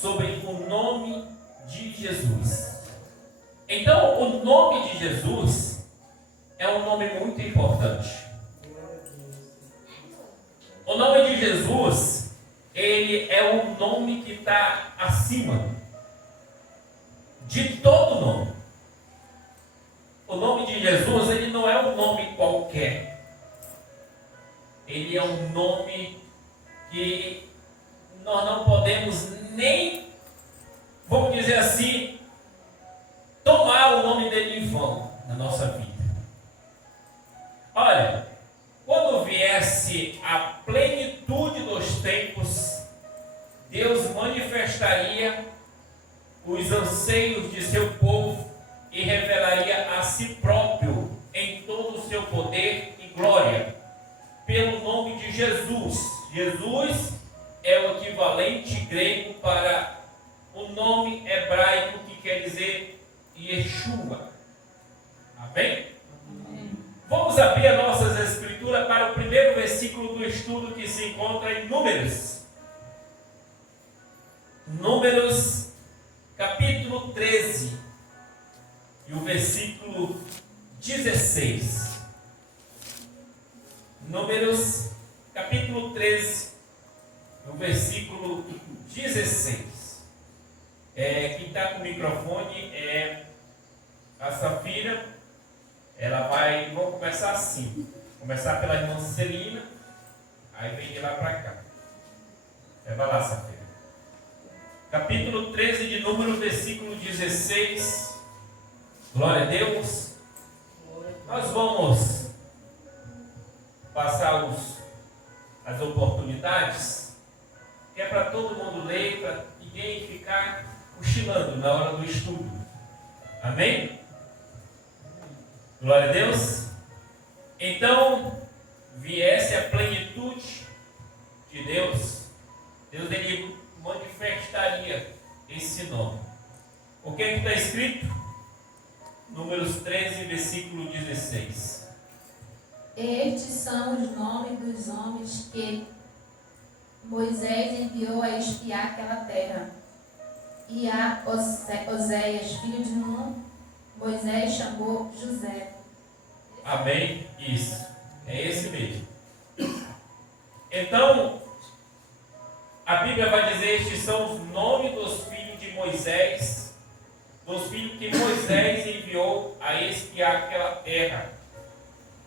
sobre o nome de Jesus. Então, o nome de Jesus é um nome muito importante. O nome de Jesus, ele é o nome que está acima de todo nome. O nome de Jesus, ele não é um nome qualquer. Ele é um nome que nós não podemos nem, vamos dizer assim, tomar o nome dele em vão na nossa vida. Olha, quando viesse a plenitude dos tempos, Deus manifestaria os anseios de seu povo e revelaria a si próprio em todo o seu poder e glória, pelo nome de Jesus. Jesus é o equivalente grego para o nome hebraico que quer dizer Yeshua. Amém? Vamos abrir as nossas escrituras para o primeiro versículo do estudo que se encontra em Números. Números, capítulo 13, e o versículo 16. Números, capítulo 13, e o versículo 16. Quem está com o microfone é a Safira. Ela vai, vamos começar assim. Começar pela irmã Celina, aí vem de lá para cá. Vai lá, Safira. Capítulo 13 de Números, versículo 16. Glória a Deus. Nós vamos passar as oportunidades, que é para todo mundo ler, para ninguém ficar cochilando na hora do estudo. Amém? Glória a Deus. Então, viesse a plenitude de Deus, ele manifestaria esse nome. O que está escrito? Números 13, versículo 16. Estes são os nomes dos homens que Moisés enviou a espiar aquela terra. E a Oséias, filho de Nun, Moisés chamou José. Amém? Isso. É esse mesmo. Então, a Bíblia vai dizer: estes são os nomes dos filhos de Moisés, dos filhos que Moisés enviou a espiar aquela terra.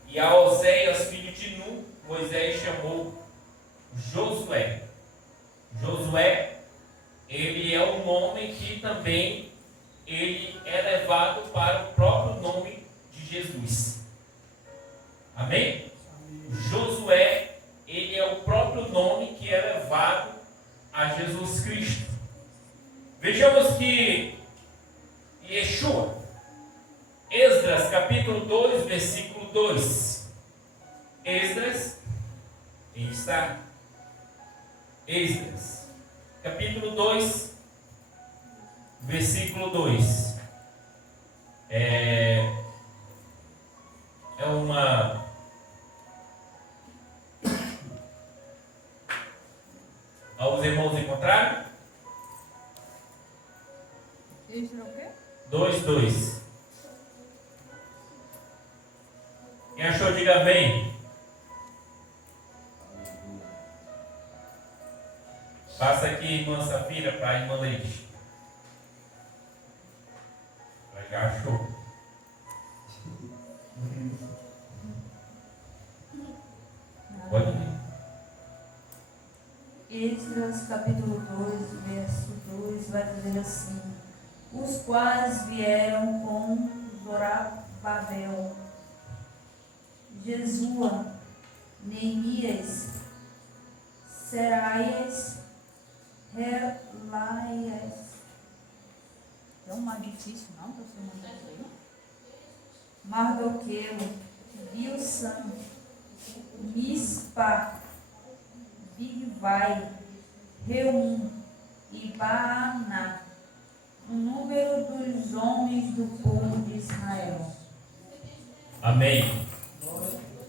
E a Oséias, filho de Nun, Moisés chamou Josué. Josué, ele é um nome que também ele é levado para o próprio nome de Jesus. Amém? Josué, ele é o próprio nome que é levado a Jesus Cristo. Vejamos que Yeshua, Esdras, capítulo 2, versículo 2. Esdras, quem está? Esdras, capítulo 2, versículo 2. É uma... Os irmãos encontraram? Esdras o quê? 2, 2. Quem achou, diga bem. Passa aqui, irmã Safira, para a irmã Leite. Já achou. Pode ir. Esdras, capítulo 2, verso 2, vai dizer assim: os quais vieram com Zorobabel, Jesua, Neemias, Seraias, Relaias. É um mais difícil, não? Para você mandar isso aí. Mardoqueu, Bilsan, Mispa, Bigvai, Reum e Baaná, o número dos homens do povo de Israel. Amém.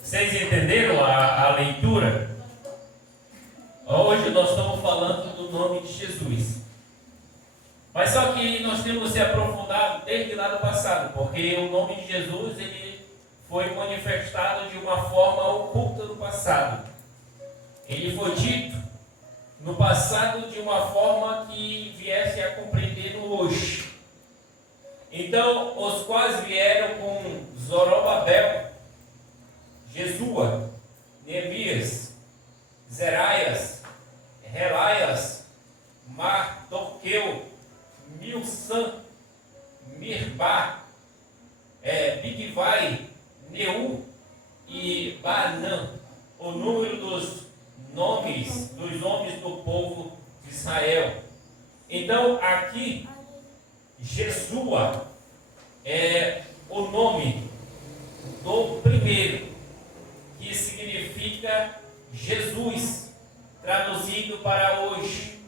Vocês entenderam a leitura? Hoje nós estamos falando do nome de Jesus. temos se aprofundado desde lá no passado, porque o nome de Jesus ele foi manifestado de uma forma oculta no passado. Ele foi dito no passado de uma forma que viesse a compreender no hoje. Então, os quais vieram com Zorobabel, Jesua, Neemias, Zeraias, Relaias, Mardoqueu, Milsã, Mirbá, Bigvai, Neu e Baanã, o número dos nomes dos homens do povo de Israel. Então, aqui, Jesua é o nome do primeiro, que significa Jesus, traduzido para hoje,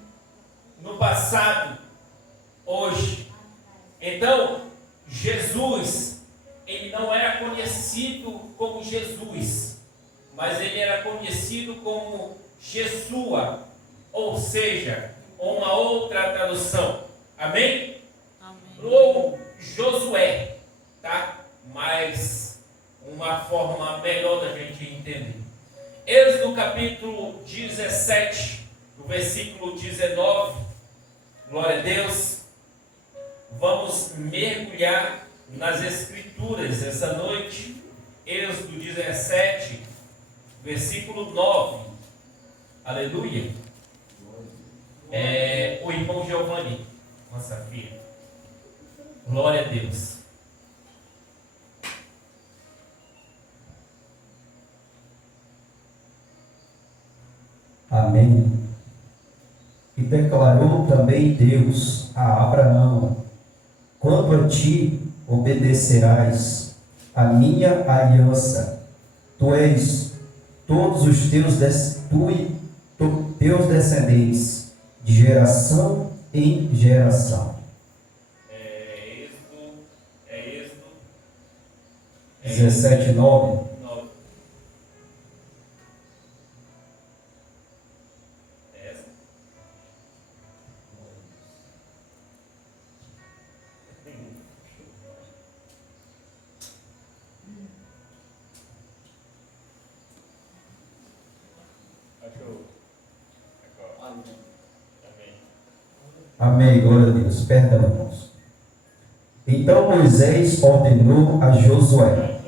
no passado, hoje. Então, Jesus, ele não era conhecido como Jesus, mas ele era conhecido como Jesua, ou seja, uma outra tradução. Amém? Ou Josué, tá? Mas uma forma melhor da gente entender. Êxodo capítulo 17, no versículo 19, glória a Deus. Vamos mergulhar nas Escrituras essa noite. Êxodo 17, versículo 9. Aleluia. O irmão Giovanni, nossa filha. Glória a Deus. Amém. E declarou também Deus a Abraão: quanto a ti obedecerás a minha aliança, tu és todos os teus descendentes, de geração em geração. Êxodo 17, 9. Amém, glória a Deus. Perdão, irmãos. Então Moisés ordenou a Josué: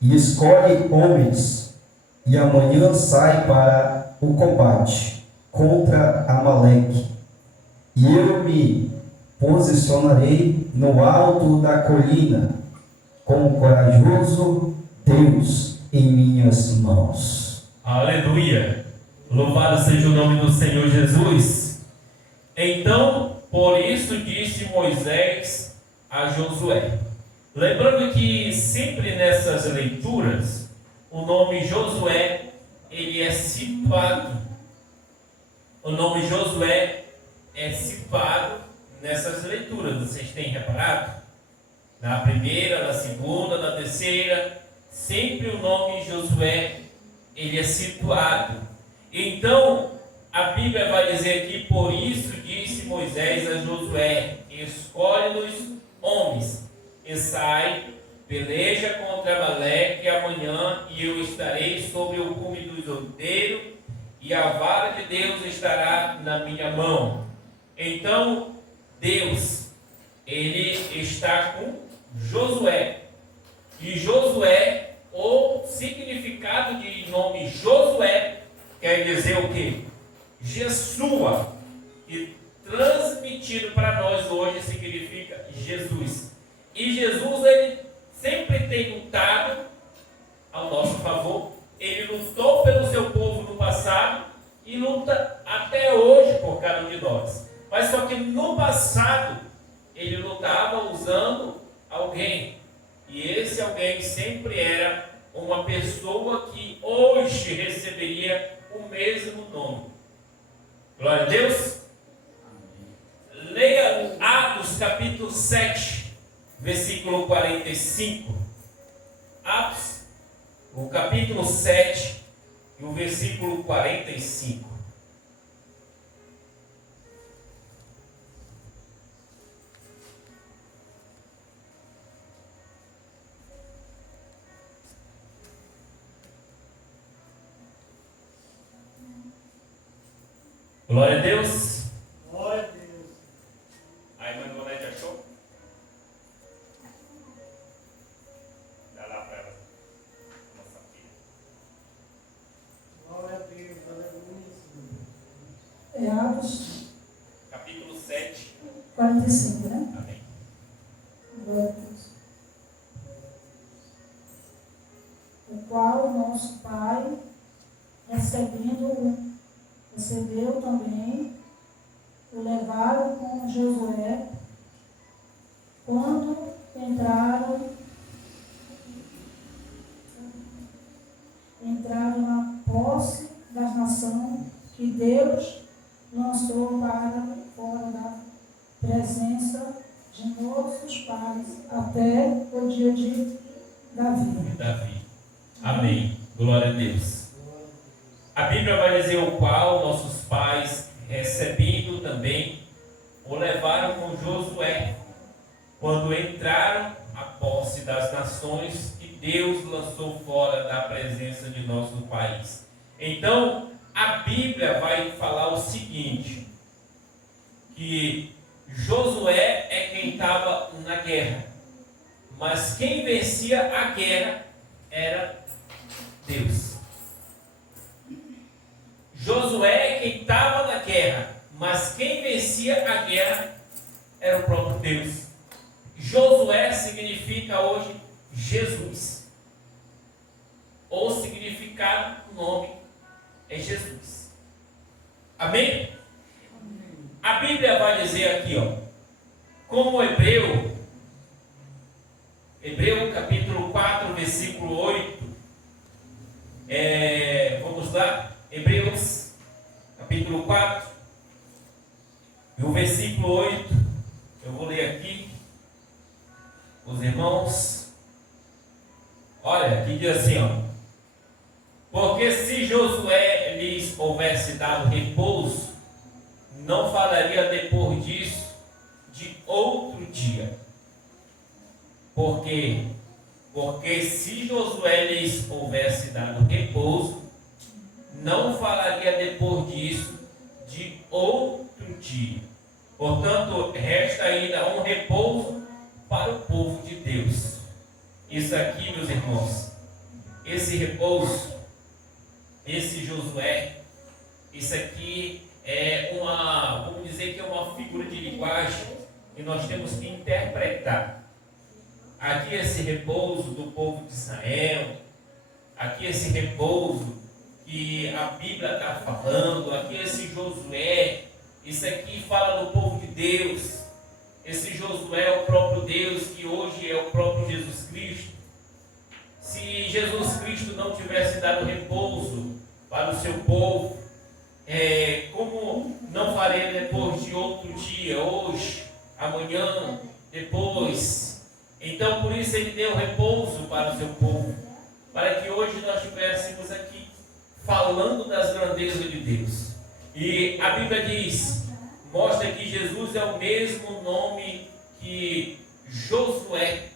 e escolhe homens, e amanhã sai para o combate contra Amaleque. E eu me posicionarei no alto da colina, com o corajoso Deus em minhas mãos. Aleluia! Louvado seja o nome do Senhor Jesus. Então, por isso disse Moisés a Josué. Lembrando que sempre nessas leituras, o nome Josué, ele é situado. O nome Josué é situado nessas leituras. Vocês têm reparado? Na primeira, na segunda, na terceira, sempre o nome Josué, ele é situado. Então, a Bíblia vai dizer que por isso disse Moisés a Josué: escolhe-nos homens e sai, peleja contra Amaleque amanhã, e eu estarei sobre o cume do outeiro, e a vara de Deus estará na minha mão. Então, Deus, ele está com Josué. E Josué, o significado de nome Josué, quer dizer o quê? Jesua, que transmitido para nós hoje significa Jesus. E Jesus, ele sempre tem lutado ao nosso favor. Ele lutou pelo seu povo no passado e luta até hoje por cada um de nós. Mas só que no passado ele lutava usando alguém. E esse alguém sempre era uma pessoa que hoje receberia o mesmo nome. Glória a Deus. Leia Atos capítulo 7, versículo 45. Atos, o capítulo 7 e o versículo 45. Glória a Deus. Glória a Deus. A irmã Ivonete achou? Dá lá para ela. Nossa filha. Glória a Deus. Aleluia. É Atos Capítulo 7. 45, né? Amém. Glória a Deus. O qual o nosso Pai, recebeu também, o levaram com Josué, quando entraram na posse das nações que Deus lançou para fora da presença de nossos pais até o dia de Davi. Davi. Amém. Glória a Deus. A Bíblia vai dizer o qual nossos pais, recebendo também, o levaram com Josué, quando entraram à posse das nações que Deus lançou fora da presença de nosso país. Então, a Bíblia vai falar o seguinte, que Josué é quem estava na guerra, mas quem vencia a guerra era Deus. Josué é quem estava na guerra, mas quem vencia a guerra era o próprio Deus. Josué significa hoje Jesus. O significado do nome é Jesus. Amém? A Bíblia vai dizer aqui, como Hebreu capítulo 4, versículo 8. Vamos lá? Hebreus capítulo 4 e o versículo 8. Eu vou ler aqui. Os irmãos, olha, aqui diz assim, porque se Josué lhes houvesse dado repouso, não falaria depois disso de outro dia. Porque se Josué lhes houvesse dado repouso, não falaria depois disso de outro dia. Portanto, resta ainda um repouso para o povo de Deus. Isso aqui, meus irmãos, esse repouso, esse Josué, isso aqui é vamos dizer que é uma figura de linguagem que nós temos que interpretar. Aqui esse repouso do povo de Israel, aqui esse repouso que a Bíblia está falando, aqui esse Josué, isso aqui fala do povo de Deus. Esse Josué é o próprio Deus, que hoje é o próprio Jesus Cristo. Se Jesus Cristo não tivesse dado repouso para o seu povo, como não faria depois de outro dia, hoje, amanhã, depois? Então, por isso ele deu repouso para o seu povo, para que hoje nós estivéssemos aqui falando das grandezas de Deus. E a Bíblia diz, mostra que Jesus é o mesmo nome que Josué,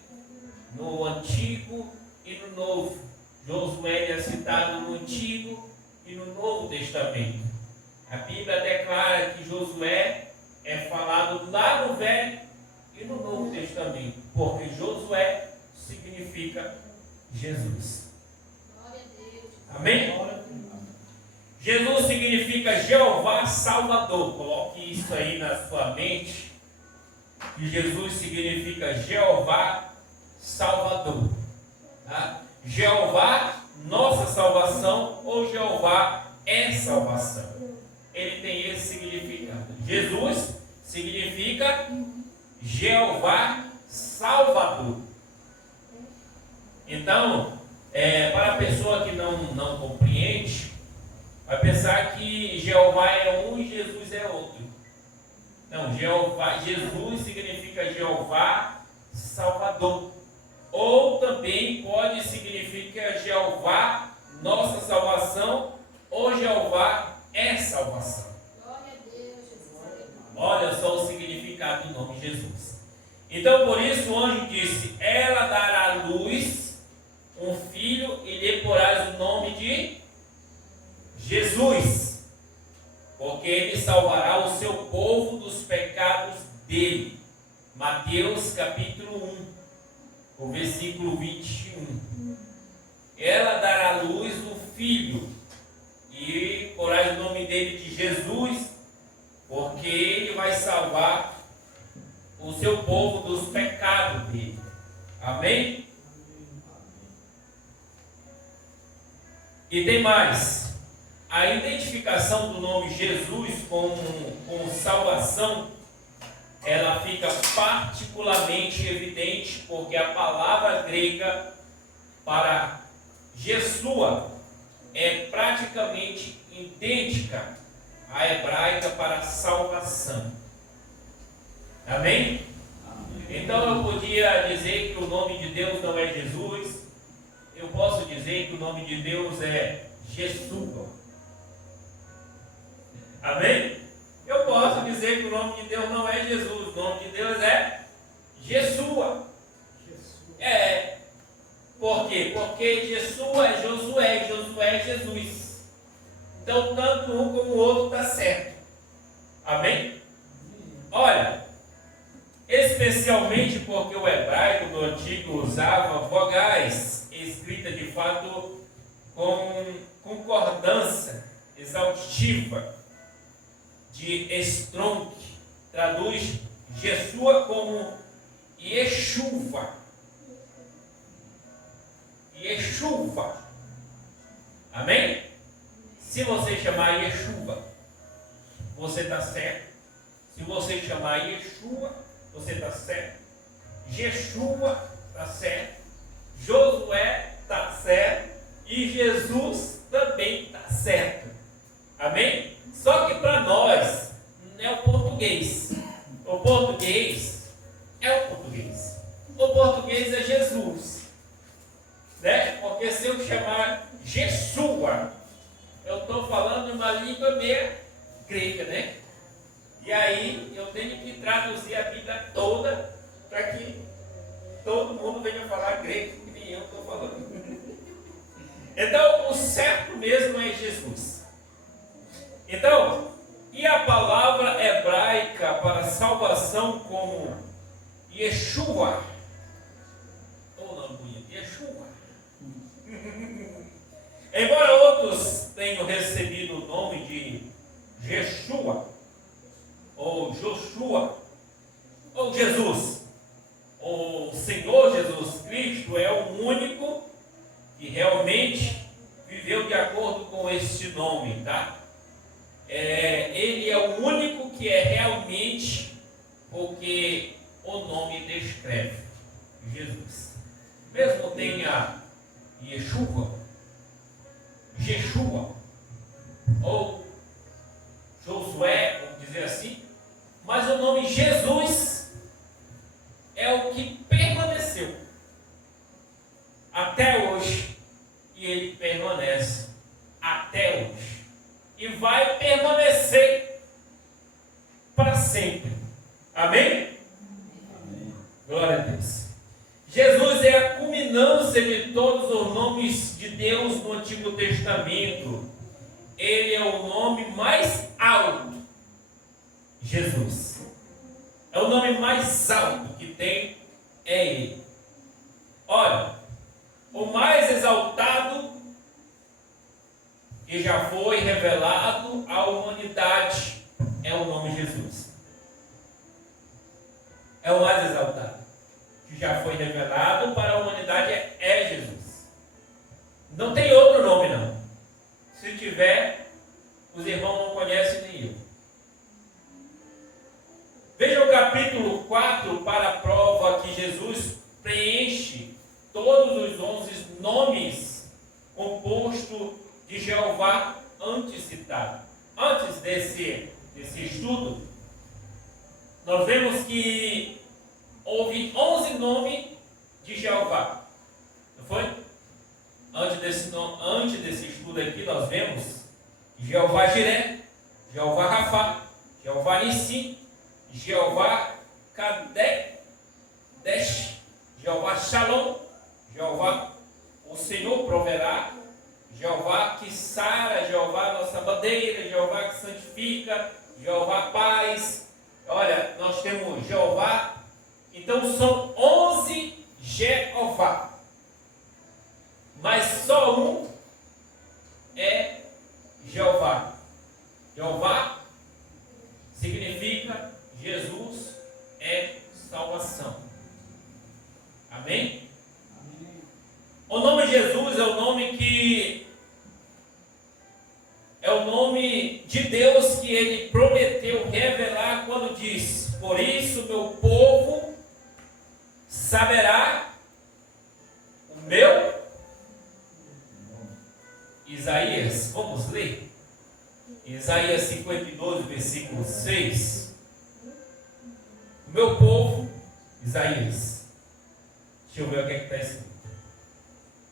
no Antigo e no Novo. Josué é citado no Antigo e no Novo Testamento. A Bíblia declara que Josué é falado lá no Velho e no Novo Testamento, porque Josué significa Jesus. Amém? Jesus significa Jeová Salvador. Coloque isso aí na sua mente, que Jesus significa Jeová Salvador. Tá? Jeová, nossa salvação, ou Jeová é salvação. Ele tem esse significado. Jesus significa Jeová Salvador. Então, para a pessoa que não compreende, vai pensar que Jeová é um e Jesus é outro. Não, Jesus significa Jeová Salvador. Ou também pode significar Jeová, nossa salvação, ou Jeová é salvação. Olha só o significado do nome Jesus. Então, por isso o anjo disse, ela dará à luz um filho e lhe porás o nome de Jesus, porque porque ele salvará o seu povo dos pecados dele. Mateus capítulo 1, o versículo 21. Ela dará à luz um filho, e porás o nome dele de Jesus, porque ele vai salvar o seu povo dos pecados dele. Amém? E tem mais. A identificação do nome Jesus com salvação, ela fica particularmente evidente porque a palavra grega para Yeshua é praticamente idêntica à hebraica para salvação. Amém? Então eu podia dizer que o nome de Deus não é Jesus. Eu posso dizer que o nome de Deus é Yeshua. Amém? Eu posso dizer que o nome de Deus não é Jesus. O nome de Deus é Yeshua. É. Por quê? Porque Yeshua é Josué, Josué é Jesus. Então, tanto um como o outro está certo. Amém? Olha, especialmente porque o hebraico do antigo usava vogais, escrita de fato com concordância exaustiva de estronque, traduz Yeshua como Yeshuva. Yeshuva. Amém? Se você chamar Yeshuva, você está certo. Se você chamar Yeshua, você está certo. Yeshua está certo. Josué está certo. E Jesus também está certo. Amém? Só que para nós não é o português. O português é o português. O português é Jesus. Né? Porque se eu chamar Yeshua, eu estou falando uma língua meio grega, né? E aí eu tenho que traduzir a Bíblia toda para que todo mundo venha falar grego, que nem eu estou falando. Então, o certo mesmo é Jesus. Então, e a palavra hebraica para salvação como Yeshua? Ou não, bonito? Yeshua. Embora outros tenham recebido o nome de Yeshua, ou Joshua, ou Jesus, o Senhor Jesus Cristo é o único que realmente viveu de acordo com este nome, tá? Ele é o único que é realmente porque o nome descreve Jesus. Mesmo tenha Yeshua, ou Josué, vamos dizer assim, mas o nome Jesus é o que permaneceu até hoje, e ele permanece até hoje e vai permanecer para sempre. Amém? Amém. Glória a Deus. Jesus é a culminância de todos os nomes de Deus no Antigo Testamento. Ele é o nome mais alto. Jesus é o nome mais alto que tem, é Ele. Olha, o mais exaltado que já foi revelado à humanidade é o nome Jesus. É o mais exaltado que já foi revelado para a humanidade, é Jesus. Não tem outro nome não. Se tiver, os irmãos não conhecem nem eu. Veja o capítulo 4 para a prova que Jesus preenche todos os 11 nomes compostos de Jeová antes citado. Antes desse estudo, nós vemos que houve 11 nomes de Jeová. Não foi? Antes desse estudo aqui, nós vemos Jeová Jiré, Jeová Rafá, Jeová Nissim, Jeová Kadesh, Jeová Shalom, Jeová, o Senhor proverá, Jeová que sara, Jeová nossa bandeira, Jeová que santifica, Jeová paz. Olha, nós temos Jeová. Então são 11 Jeová. Mas só um é Jeová. Jeová significa Jesus é salvação. Amém? O nome Jesus é o nome de Deus que ele prometeu revelar quando disse: por isso meu povo saberá o meu Isaías. Vamos ler? Isaías 52, versículo 6. O meu povo, Isaías. Deixa eu ver o que está escrito.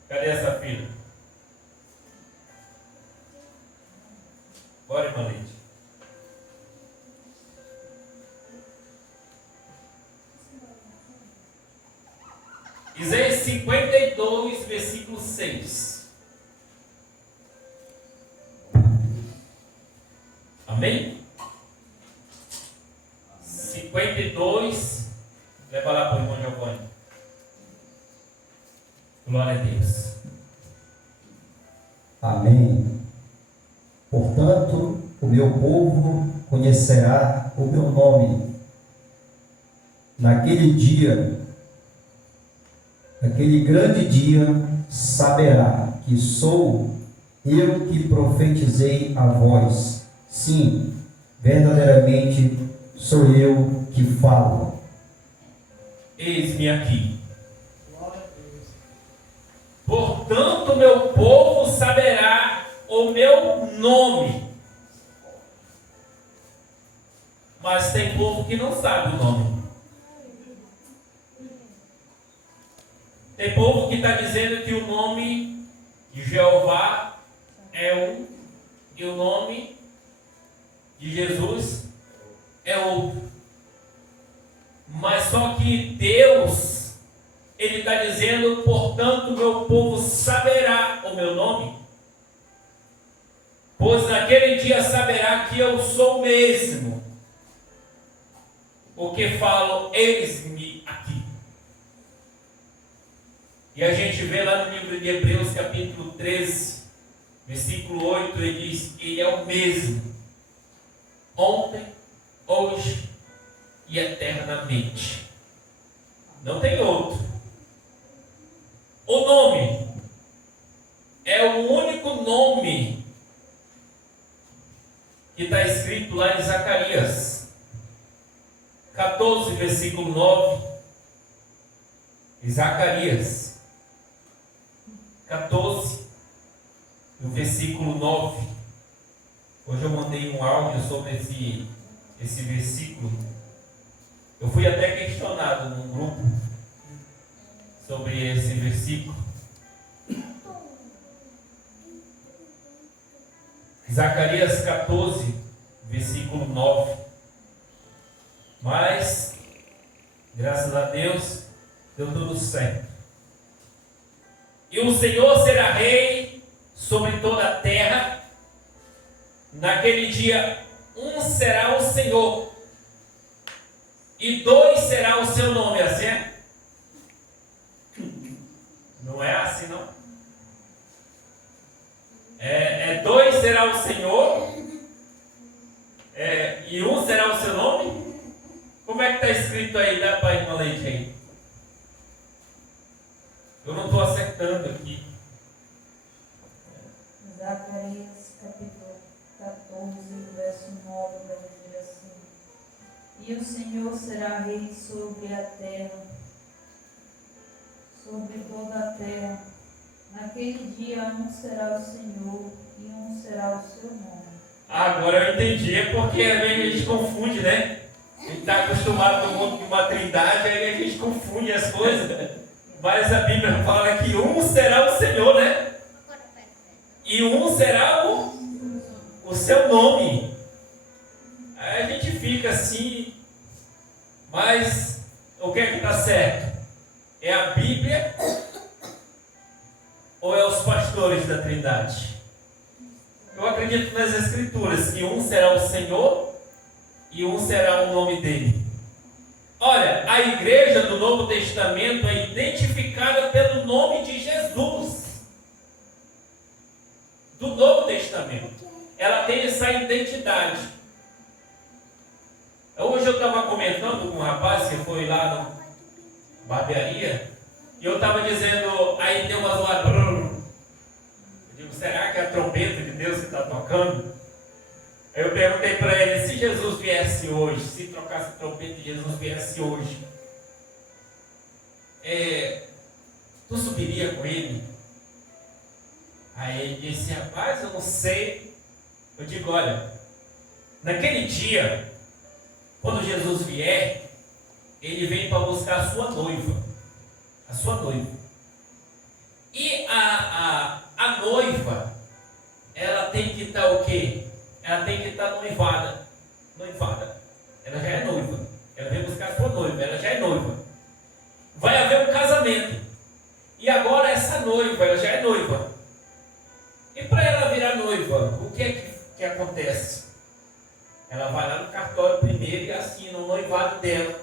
Cadê essa filha? Bora, irmã Leite. Isaías 52, versículo 6. Amém? 52. Leva lá para o irmão Giovanni. Glória a Deus. Amém. Portanto, o meu povo conhecerá o meu nome. Naquele dia, naquele grande dia, saberá que sou eu que profetizei a vós. Sim, verdadeiramente sou eu que falo. Eis-me aqui. Glória a Deus. Portanto, meu povo saberá o meu nome. Mas tem povo que não sabe o nome. Tem povo que está dizendo que o nome de Jeová é um e o nome de Jesus é outro. Mas só que Deus, Ele está dizendo: portanto, meu povo saberá o meu nome. Pois naquele dia saberá que eu sou o mesmo. Porque falo, eis-me aqui. E a gente vê lá no livro de Hebreus, capítulo 13, versículo 8, ele diz: Ele é o mesmo, ontem, hoje e eternamente. Não tem outro. O nome é o único nome que está escrito lá em Zacarias 14, versículo 9. Zacarias 14, no versículo 9. Hoje eu mandei um áudio sobre esse versículo. Eu fui até questionado num grupo sobre esse versículo. Zacarias 14, versículo 9. Mas, graças a Deus, deu tudo certo. E o Senhor será rei sobre toda a terra. Naquele dia, um será o Senhor, e dois será o seu nome. Assim é? Não é assim, não? Dois será o Senhor, e um será o seu nome? Como é que está escrito aí? Dá para a irmã Leite aí. Eu não estou acertando aqui. Zacarias capítulo 14, verso 9, vai dizer assim: E o Senhor será rei sobre a terra, sobre toda a terra. Naquele dia um será o Senhor e um será o seu nome. Agora eu entendi, é porque às vezes a gente confunde, né? A gente está acostumado com o mundo de uma trindade, aí a gente confunde as coisas. Mas a Bíblia fala que um será o Senhor, né? E um será o seu nome. Aí a gente fica assim, mas o que é que está certo? É a Bíblia Ou é os pastores da Trindade? Eu acredito nas Escrituras que um será o Senhor e um será o nome dele. Olha, a igreja do Novo Testamento é identificada pelo nome de Jesus. Do Novo Testamento. Ela tem essa identidade. Hoje eu estava comentando com um rapaz que foi lá no barbearia, e eu estava dizendo, aí deu uma zoada. Eu digo, será que é a trombeta de Deus que está tocando? Aí eu perguntei para ele, se Jesus viesse hoje, se trocasse a trombeta e Jesus viesse hoje, tu subiria com ele? Aí ele disse, rapaz, eu não sei. Eu digo, olha, naquele dia, quando Jesus vier, ele vem para buscar a sua noiva. A sua noiva. E a noiva, ela tem que estar o quê? Ela tem que estar noivada. Noivada. Ela já é noiva. Ela vem buscar a sua noiva. Ela já é noiva. Vai haver um casamento. E agora essa noiva, ela já é noiva. E para ela virar noiva, o que é que acontece? Ela vai lá no cartório primeiro e assina o noivado dela.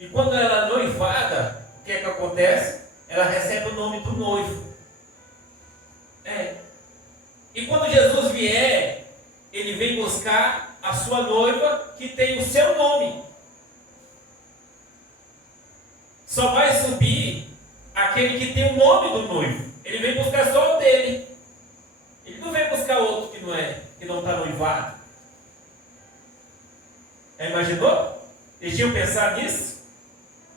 E quando ela é noivada, o que é que acontece? Ela recebe o nome do noivo. E quando Jesus vier, ele vem buscar a sua noiva que tem o seu nome. Só vai subir aquele que tem o nome do noivo. Ele vem buscar só o dele. Ele não vem buscar outro que não está noivado. Imaginou? Eles tinham pensado nisso?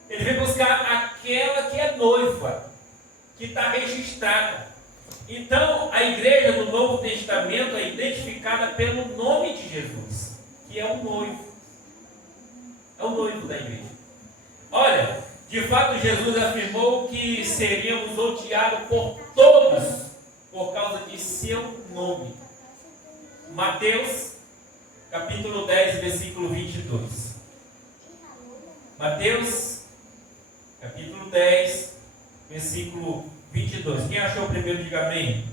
Ele vem buscar aquela que é noiva, que está registrada. Então, a igreja do Novo Testamento é identificada pelo nome de Jesus, que é o noivo. É o noivo da igreja. Olha, de fato, Jesus afirmou que seríamos odiados por todos por causa de seu nome. Mateus, capítulo 10, versículo 22. Mateus, capítulo 10, versículo 22. Quem achou o primeiro, diga amém.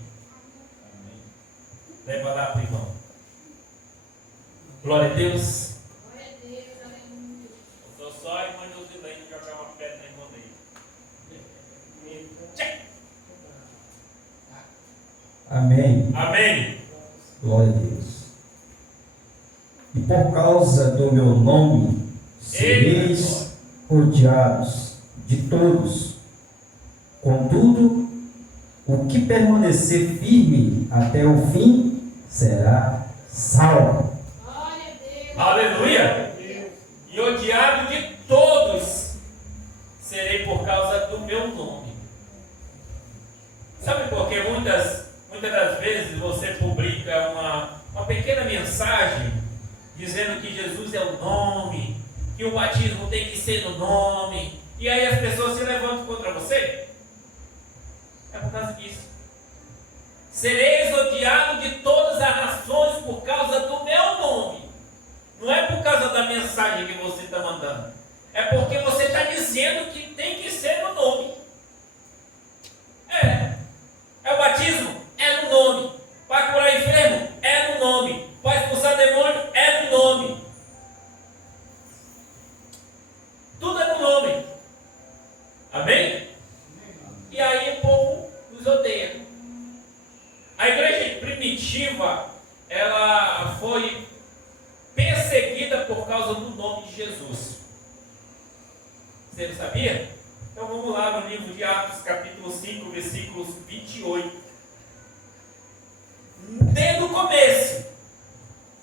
Amém. Leva lá para o irmão. Glória a Deus. Glória a Deus, aleluia. Eu sou só a irmã Josilene jogar uma pedra na irmã dele. Amém. Amém. Glória a Deus. E por causa do meu nome, sereis odiados de todos. Contudo, o que permanecer firme até o fim será salvo. Glória a Deus. Aleluia. E odiado de todos serei por causa do meu nome. Sabe por que muitas das vezes você publica uma pequena mensagem dizendo que Jesus é o nome, que o batismo tem que ser no nome, e aí as pessoas se levantam contra você? É por causa disso. Sereis odiados de todas as nações por causa do meu nome. Não é por causa da mensagem que você está mandando. É porque você está dizendo que tem que ser no nome. É o batismo? É no nome. Para curar enfermo? É no nome. Para expulsar demônio? É no nome. Tudo é no nome. Amém? E aí o povo nos odeia. A igreja primitiva, ela foi perseguida por causa do nome de Jesus. Você não sabia? Então vamos lá no livro de Atos, capítulo 5, versículos 28. Desde o começo,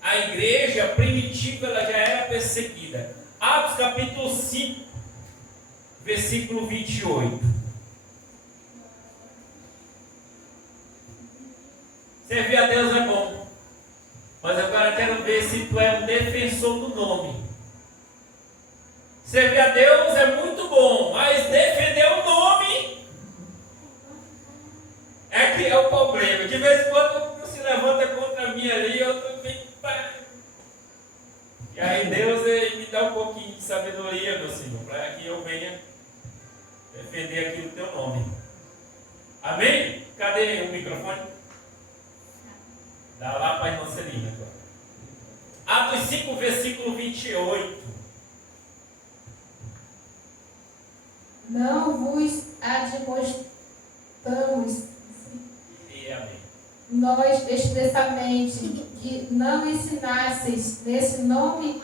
a igreja primitiva ela já era perseguida. Atos, capítulo 5, versículo 28. Servir a Deus é bom, mas agora quero ver se tu é um defensor do nome. Servir a Deus é muito bom, mas defender o nome é que é o problema. De vez em quando se levanta contra mim ali, eu fico... E aí Deus me dá um pouquinho de sabedoria, meu Senhor, para que eu venha defender aqui o teu nome. Amém? Cadê o microfone? Dá lá para a irmã Celina agora. Atos 5, versículo 28. Não vos admoestamos E amém. nós expressamente que não ensinasseis nesse nome,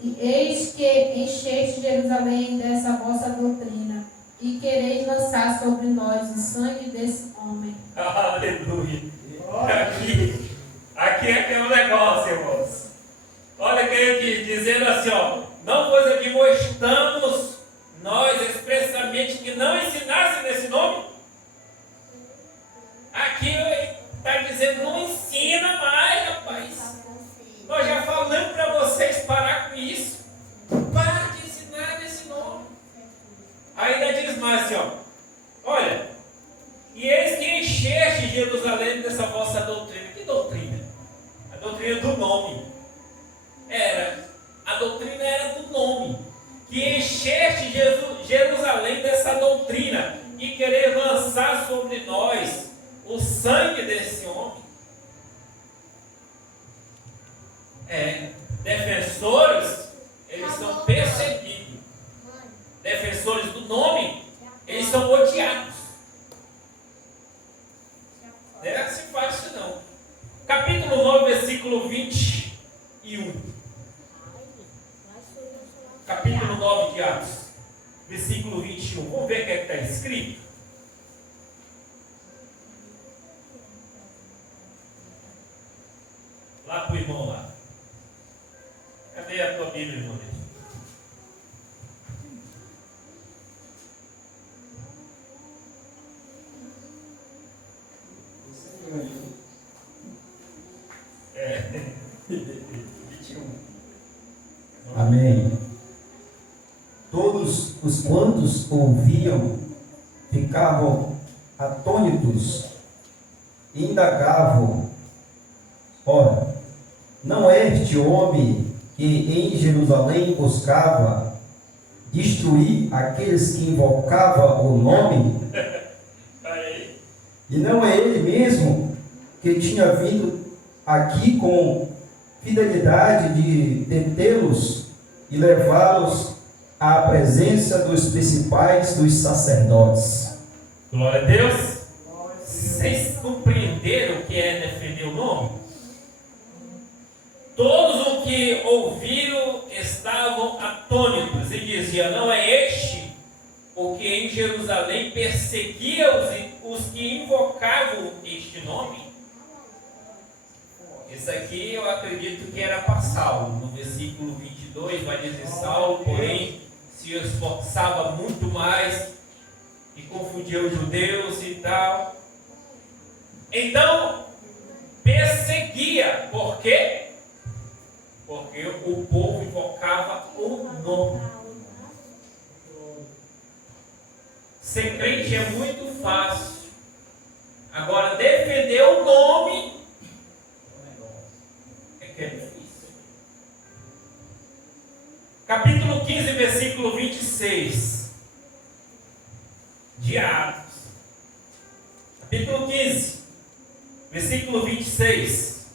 e eis que encheste Jerusalém dessa vossa doutrina, e quereis lançar sobre nós o sangue desse homem. Aleluia. Aqui é que é um negócio, irmãos. Olha que ele dizendo assim, ó. Não vos admoestamos nós expressamente que não ensinasse nesse nome. Aqui está dizendo, não ensina mais, rapaz. Nós já falamos para vocês parar com isso. Para de ensinar nesse nome. Ainda diz mais assim, ó. Olha, e eis que encheste Jerusalém dessa vossa doutrina. Que doutrina? A doutrina do nome. A doutrina era do nome. Que encheste Jerusalém dessa doutrina e querer lançar sobre nós o sangue desse homem. Defensores, eles são perseguidos. Defensores do nome, eles são odiados. Não é assim fácil não. Capítulo 9, versículo 21. Capítulo 9 de Atos, versículo 21. Vamos ver o que está escrito. Lá para o irmão lá. Cadê a tua Bíblia, irmão? É. 21. Amém. Todos os quantos ouviam ficavam atônitos e indagavam: ora, não é este homem que em Jerusalém buscava destruir aqueles que invocavam o nome? E não é ele mesmo que tinha vindo aqui com fidelidade de detê-los e levá-los à presença dos principais dos sacerdotes? Glória a Deus. Vocês compreenderam o que é defender o nome? Todos os que ouviram estavam atônitos e diziam: não é este o que em Jerusalém perseguia os que invocavam este nome? Isso aqui eu acredito que era para Saulo. No versículo 22 vai dizer: Saulo, porém, se esforçava muito mais e confundia os judeus e tal. Então, perseguia. Por quê? Porque o povo invocava o nome. Ser crente é muito fácil. Agora, defender o nome é que é difícil. Capítulo 15, versículo 26 de Atos. Capítulo 15, versículo 26.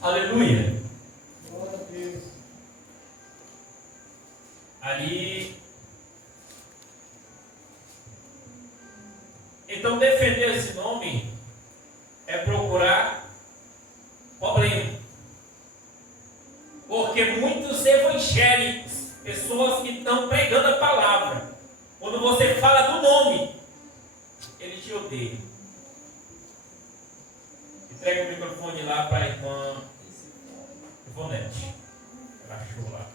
Aleluia. Glória a Deus. Ali. Então, defender esse nome é procurar problema. Porque muitos evangélicos, pessoas que estão pregando a palavra, quando você fala do nome, ele te odeia. Entrega o microfone lá para a irmã Ivonete. Ela achou lá.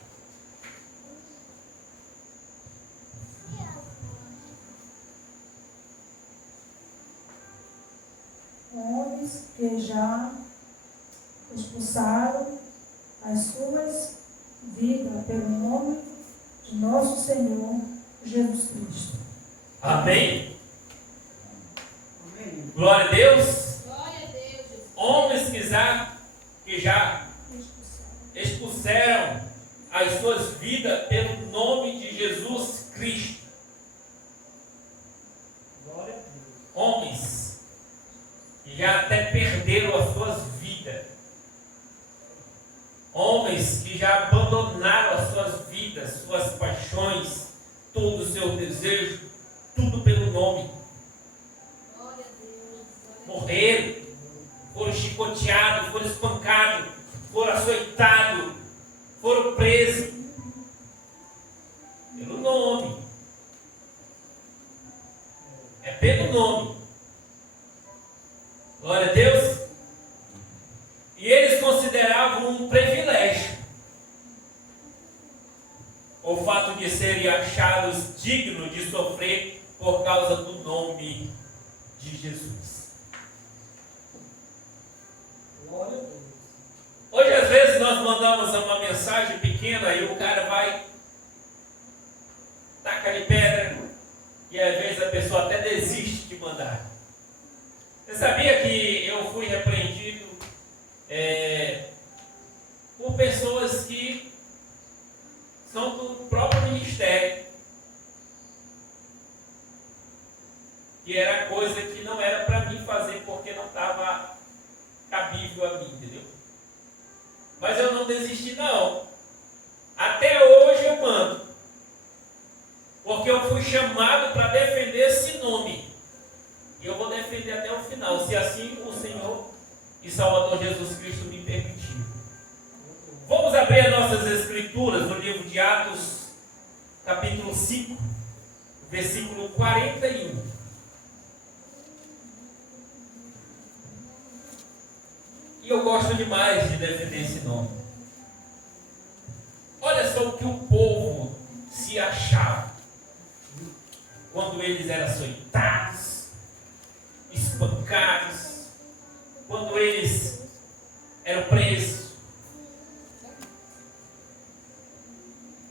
Homens que já expulsaram as suas vidas pelo nome de nosso Senhor Jesus Cristo. Amém? Amém. Glória a Deus. Glória a Deus, Jesus. Homens que já expulsaram as suas vidas pelo nome de Jesus Cristo. já até perderam as suas vidas. Homens que já abandonaram as suas vidas, suas paixões, todo o seu desejo, tudo pelo nome. Morreram, foram chicoteados, foram espancados, foram açoitados, foram presos pelo nome. É pelo nome. Glória a Deus. E eles consideravam um privilégio o fato de serem achados dignos de sofrer por causa do nome de Jesus. Glória a Deus. Hoje, às vezes, nós mandamos uma mensagem pequena e o cara vai, taca-lhe pedra, e às vezes a pessoa até desiste de mandar. Você sabia que eu fui repreendido por pessoas que são do próprio ministério, que era coisa que não era para mim fazer porque não estava cabível a mim, entendeu? Mas eu não desisti não. Até hoje eu mando, porque eu fui chamado para defender esse nome, e eu vou defender até o final, se assim o Senhor e Salvador Jesus Cristo me permitir. Vamos abrir as nossas escrituras no livro de Atos, capítulo 5, versículo 41. E eu gosto demais de defender esse nome. Olha só o que o povo se achava quando eles eram açoitados, espancados, quando eles eram presos,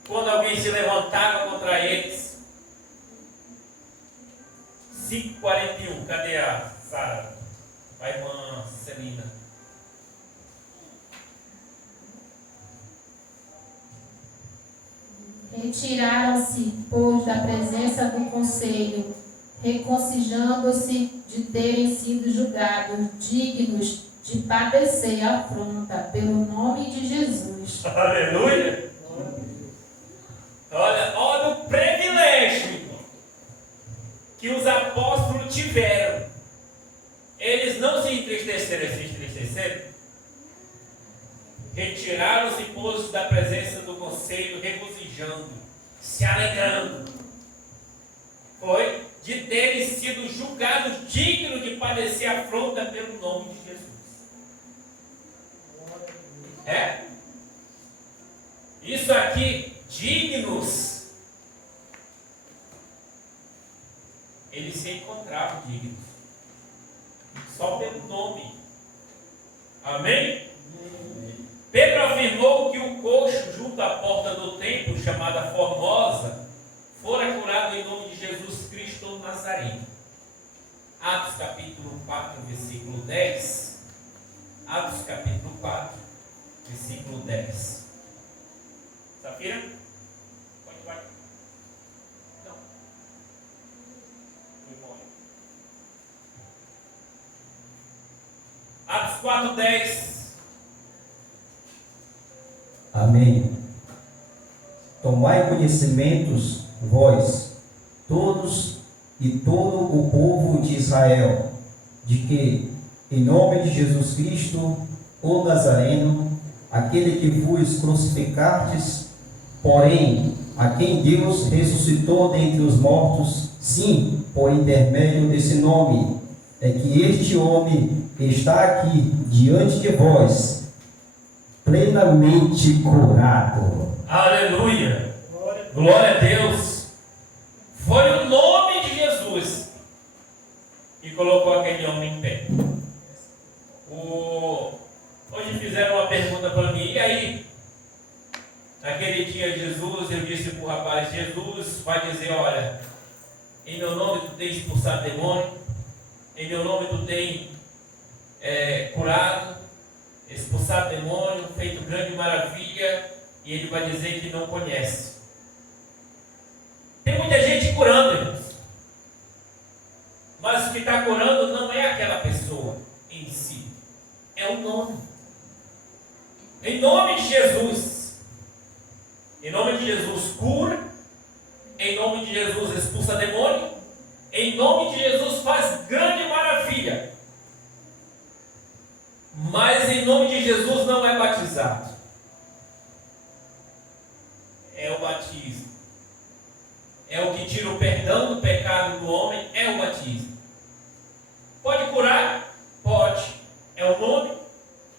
quando alguém se levantava contra eles. 5:41, cadê a Sara? A irmã Celina. Retiraram-se, pois, da presença do conselho, reconciliando-se de terem sido julgados dignos de padecer afronta pelo nome de Jesus. Aleluia! Olha o privilégio que os apóstolos tiveram. Eles não se entristeceram, retiraram-se, pois, da presença do conselho, regozijando, se alegrando. Foi de terem sido julgados dignos de padecer afronta pelo nome de Jesus. Isso aqui, dignos, eles se encontravam dignos, só pelo nome. Amém? Pedro afirmou que o coxo junto à porta do templo, chamada Formosa, fora curado em nome de Jesus Cristo Nazareno. Atos capítulo 4, versículo 10. Atos capítulo 4, versículo 10. Safira? Vai. Não. Foi embora. Atos 4, 10. Amém. Tomai conhecimentos, vós, todos e todo o povo de Israel, de que, em nome de Jesus Cristo, o Nazareno, aquele que vos crucificastes, porém, a quem Deus ressuscitou dentre os mortos, sim, por intermédio desse nome, é que este homem está aqui diante de vós, plenamente curado. Aleluia! Glória a Deus! Foi o nome de Jesus que colocou aquele homem em pé. Hoje fizeram uma pergunta para mim, e aí? Naquele dia Jesus, eu disse para o rapaz, Jesus vai dizer, olha, em meu nome tu tens expulsado demônio, em meu nome tu tens curado, expulsado demônio, feito grande maravilha, e ele vai dizer que não conhece. Tem muita gente curando, irmãos, mas o que está curando não é aquela pessoa, um nome. Em nome de Jesus. Em nome de Jesus cura. Em nome de Jesus expulsa demônio. Em nome de Jesus faz grande maravilha. Mas em nome de Jesus não é batizado. É o batismo. É o que tira o perdão do pecado do homem, é o batismo. Pode curar? Pode. É o nome.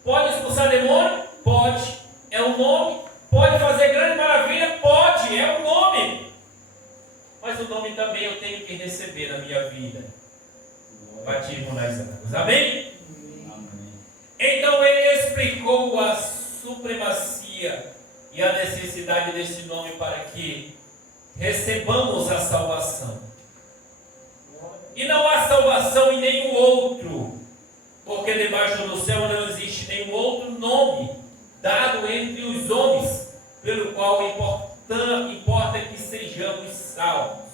Pode expulsar demônio? Pode. É o nome. Pode fazer grande maravilha? Pode. É o nome. Mas o nome também eu tenho que receber na minha vida. Batismo nas águas. Amém? Então ele explicou a supremacia e a necessidade desse nome para que recebamos a salvação. E não há salvação em nenhum outro, porque debaixo do céu não existe nenhum outro nome dado entre os homens, pelo qual importa que sejamos salvos.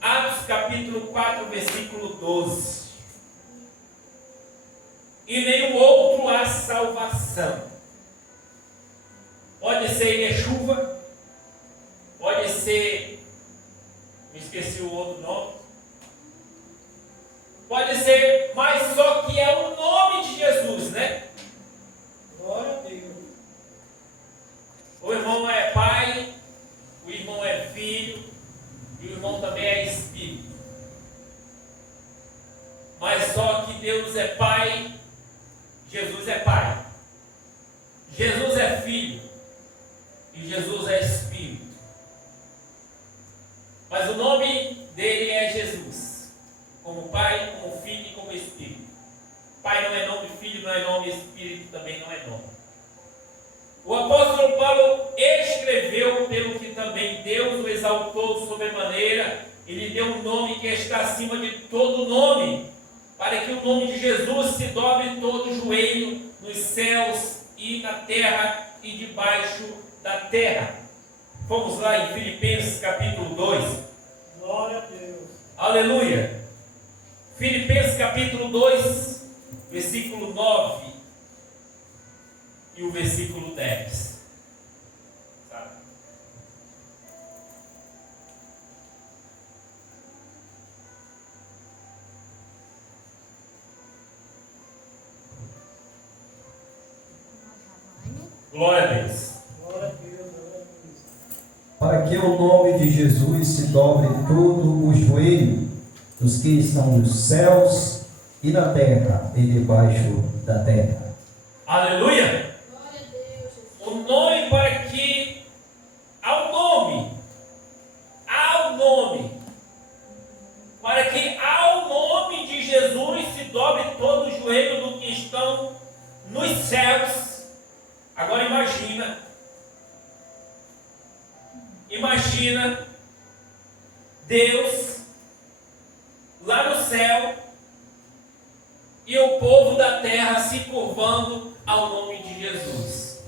Atos capítulo 4, versículo 12. E nenhum outro há salvação. Pode ser Yeshua, pode ser, me esqueci o outro nome, pode ser, mas só que é o nome de Jesus, né? Glória a Deus. O irmão é pai, o irmão é filho, e o irmão também é espírito. Mas só que Deus é pai, Jesus é pai. Jesus é filho e Jesus é espírito. Mas o nome dele é Jesus, como pai, como filho e como espírito. Pai não é nome, filho não é nome, espírito também não é nome. O apóstolo Paulo escreveu pelo que também Deus o exaltou sobremaneira e lhe deu um nome que está acima de todo nome, para que o nome de Jesus se dobre todo o joelho nos céus e na terra e debaixo da terra. Vamos lá em Filipenses capítulo 2. Glória a Deus. Aleluia. Filipenses capítulo 2, versículo 9 e o versículo 10. Sabe? Glória a Deus. Glória a Deus. Glória a Deus. Para que o nome de Jesus se dobre todo o joelho dos que estão nos céus e na terra e debaixo da terra. Aleluia. O nome para que ao nome, para que ao nome de Jesus se dobre todo o joelho do que estão nos céus. Agora imagina Deus lá no céu e o povo da terra se curvando ao nome de Jesus.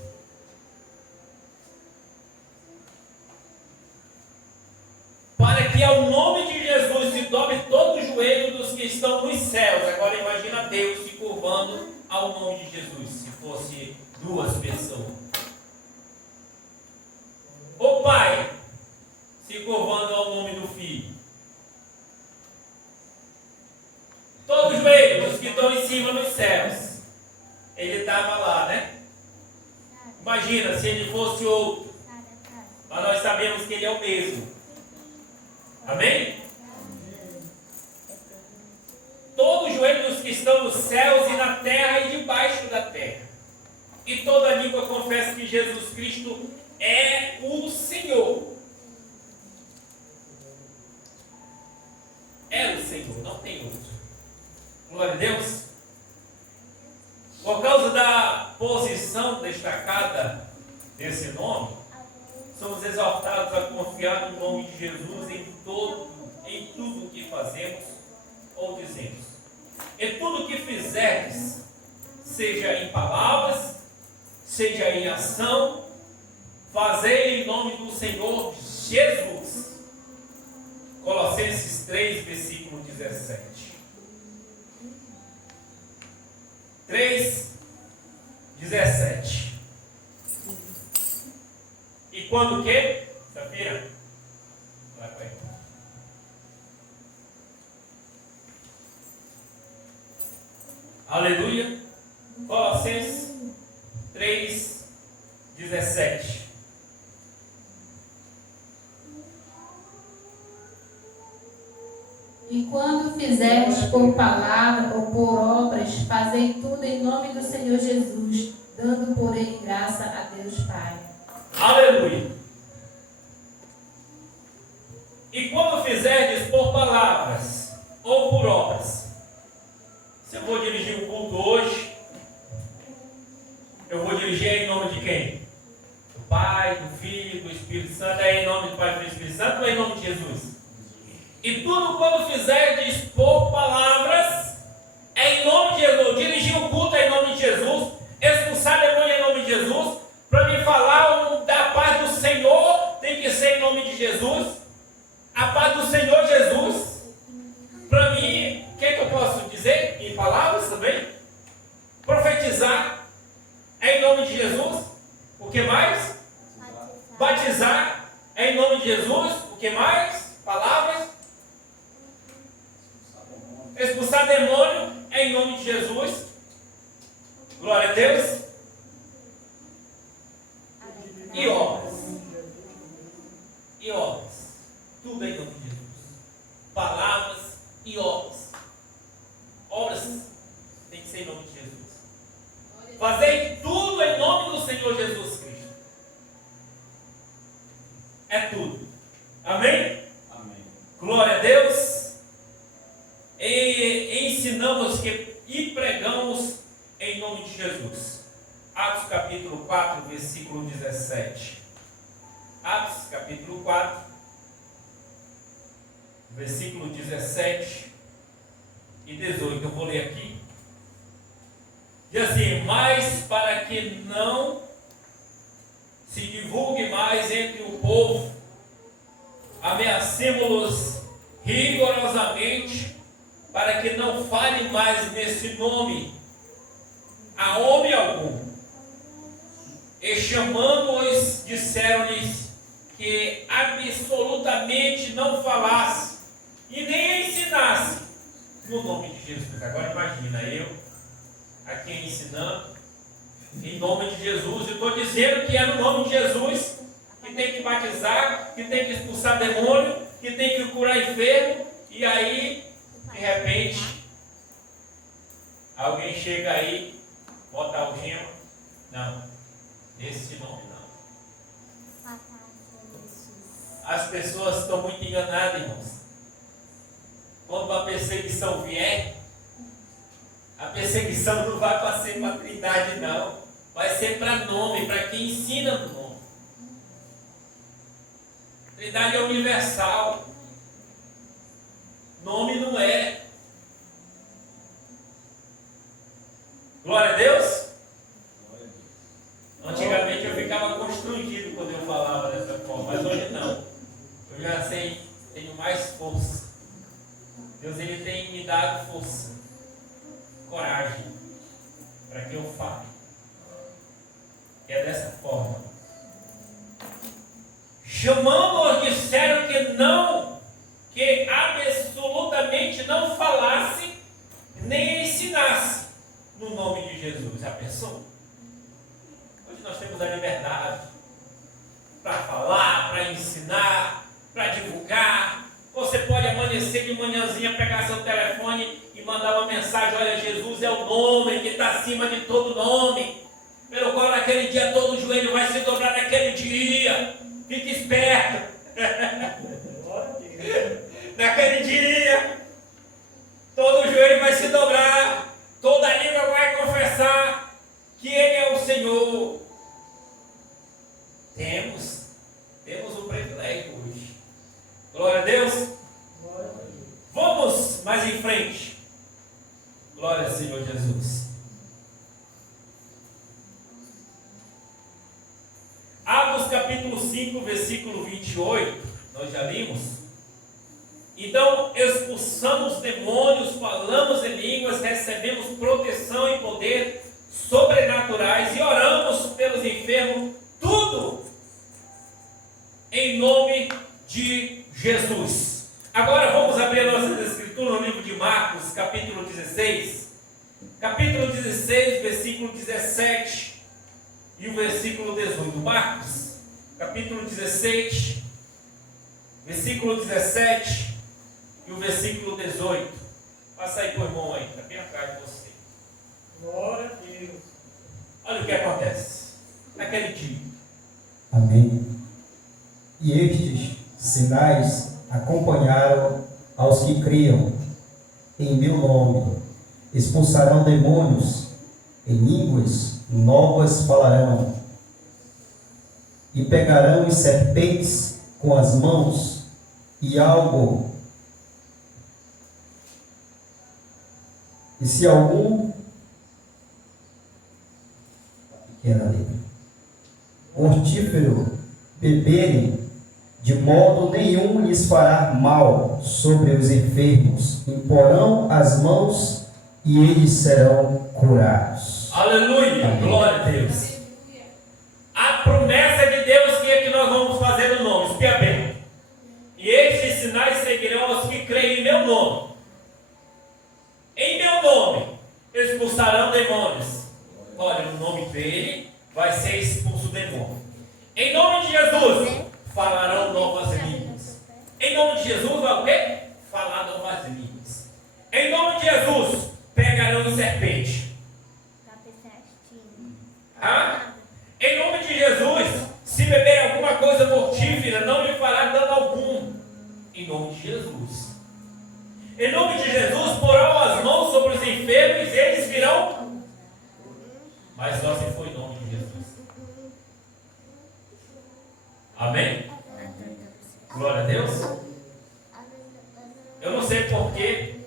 Para que ao nome de Jesus se dobre todo o joelho dos que estão nos céus. Agora imagina Deus se curvando ao nome de Jesus, se fosse duas pessoas. O Pai se curvando ao nome do Filho. Todo joelho dos que estão em cima nos céus. Ele estava lá, né? Imagina se ele fosse outro. Mas nós sabemos que ele é o mesmo. Amém? Todo joelho dos que estão nos céus e na terra e debaixo da terra. E toda língua confessa que Jesus Cristo é o Senhor. É o Senhor, não tem outro. Glória a Deus. Por causa da posição destacada desse nome, somos exortados a confiar no nome de Jesus em tudo o que fazemos ou dizemos. Em tudo o que fizerdes, seja em palavras, seja em ação, fazei em nome do Senhor Jesus. Colossenses 3, versículo 17. 3, 17. E quando o quê? Safira? Vai com ele. Aleluia. Colossenses 3, 17. E quando fizerdes por palavra ou por obras, fazei tudo em nome do Senhor Jesus, dando por ele graça a Deus Pai. Aleluia. E quando fizerdes por palavras ou por obras, se eu vou dirigir o culto hoje, eu vou dirigir em nome de quem? Do Pai, do Filho, do Espírito Santo. É em nome do Pai, do Filho e do Espírito Santo ou é em nome de Jesus? E tudo quando fizerdes por palavras, é em nome de Jesus. Dirigir o culto é em nome de Jesus. Expulsar demônio é em nome de Jesus. Para me falar da paz do Senhor, tem que ser em nome de Jesus. A paz do Senhor Jesus. Para mim, o que eu posso dizer? Em palavras também. Profetizar é em nome de Jesus. O que mais? Batizar é em nome de Jesus. O que mais? Palavras. Expulsar demônio é em nome de Jesus. Glória a Deus. E obras. E obras. Tudo é em nome de Jesus. Palavras e obras. Obras tem que ser em nome de Jesus. Fazei tudo em nome do Senhor Jesus Cristo. É tudo. Amém? Amém. Glória a Deus. E ensinamos e pregamos em nome de Jesus. Atos capítulo 4, versículo 17. Atos capítulo 4, versículo 17 e 18. Eu vou ler aqui. Diz assim: mas para que não se divulgue mais entre o povo, ameacemo-los rigorosamente, para que não fale mais nesse nome a homem algum. E chamando-os, disseram-lhes que absolutamente não falasse e nem ensinasse no nome de Jesus. Agora imagina, eu aqui ensinando em nome de Jesus, e estou dizendo que é no nome de Jesus que tem que batizar, que tem que expulsar demônio, que tem que curar enfermo, e aí, de repente, alguém chega aí, bota algema. Não, nesse nome não. As pessoas estão muito enganadas, irmãos. Quando a perseguição vier, a perseguição não vai para ser para a Trindade, não. Vai ser para nome, para quem ensina no nome. Trindade é universal. Nome não é. Glória a Deus. Antigamente eu ficava constrangido quando eu falava dessa forma, mas hoje não. Eu já sei, tenho mais força. Deus, ele tem me dado força, coragem, para que eu fale. E é dessa forma. Chamando-os, disseram que absolutamente não falasse, nem ensinasse no nome de Jesus. A pessoa. Hoje nós temos a liberdade para falar, para ensinar, para divulgar. Você pode amanhecer de manhãzinha, pegar seu telefone e mandar uma mensagem: olha, Jesus é o nome que está acima de todo nome, pelo qual naquele dia todo joelho vai se dobrar naquele dia. Fique esperto. Naquele dia, todo joelho vai se dobrar, toda língua vai confessar que Ele é o Senhor. Temos um privilégio hoje. Glória a Deus. Vamos mais em frente. Glória ao Senhor Jesus. Atos capítulo 5, versículo 28, nós já limos. Então expulsamos demônios, falamos em línguas, recebemos proteção e poder sobrenaturais e oramos pelos enfermos, tudo em nome de Jesus. Agora vamos abrir a nossa escritura no livro de Marcos, capítulo 16. Capítulo 16, versículo 17 e o versículo 18. Marcos, capítulo 16, versículo 17 e o versículo 18. Passa aí para o irmão aí, está bem atrás de você. Glória a Deus. Olha o que acontece naquele dia. Amém. E estes sinais acompanharam aos que criam em meu nome. Expulsarão demônios, em línguas novas falarão, e pegarão em serpentes com as mãos, e se algum pequena letra mortífero beberem, de modo nenhum lhes fará mal. Sobre os enfermos imporão as mãos e eles serão curados. Aleluia, Amém. glória a Deus. A promessa de Deus que é que nós vamos fazer no nome, espia bem. E estes sinais seguirão aos que creem em meu nome. Em meu nome expulsarão demônios. Olha, no nome dele vai ser expulso o demônio. Em nome de Jesus falarão novas línguas. Em nome de Jesus vai o quê? Falar novas línguas. Em nome de Jesus pegarão em serpente. Em nome de Jesus, se beber alguma coisa mortífera, não lhe fará dano algum. Em nome de Jesus. Em nome de Jesus, porão as mãos sobre os enfermos e eles virão. Mas só se for em nome de Jesus. Amém? Glória a Deus. Eu não sei porque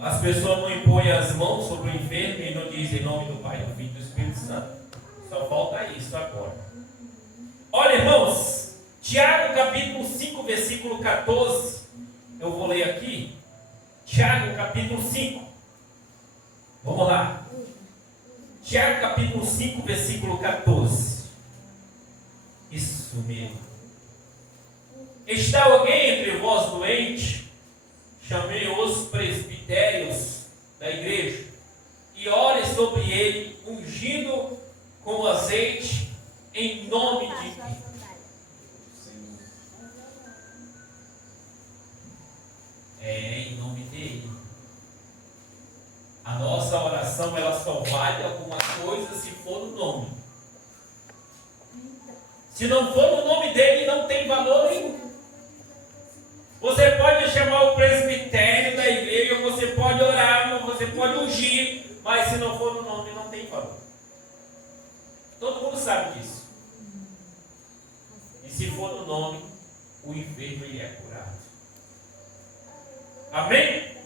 as pessoas não impõem as mãos sobre o enfermo e não dizem em nome do Pai, do Filho e do Espírito Santo. Só falta isso agora. Olha, irmãos, Tiago capítulo 5, versículo 14. Eu vou ler aqui. Tiago capítulo 5. Vamos lá. Tiago capítulo 5, versículo 14. Isso mesmo. Está alguém entre vós doente? Chamei os presbitérios da igreja e ore sobre ele, ungindo com azeite em nome de em nome dele. A nossa oração ela só vale alguma coisa se for no nome. Se não for no nome dele, não tem valor nenhum. Você pode chamar o presbitério da igreja, você pode orar, você pode ungir, mas se não for no nome, não tem valor. Todo mundo sabe disso. E se for no nome, o enfermo ele é curado. Amém?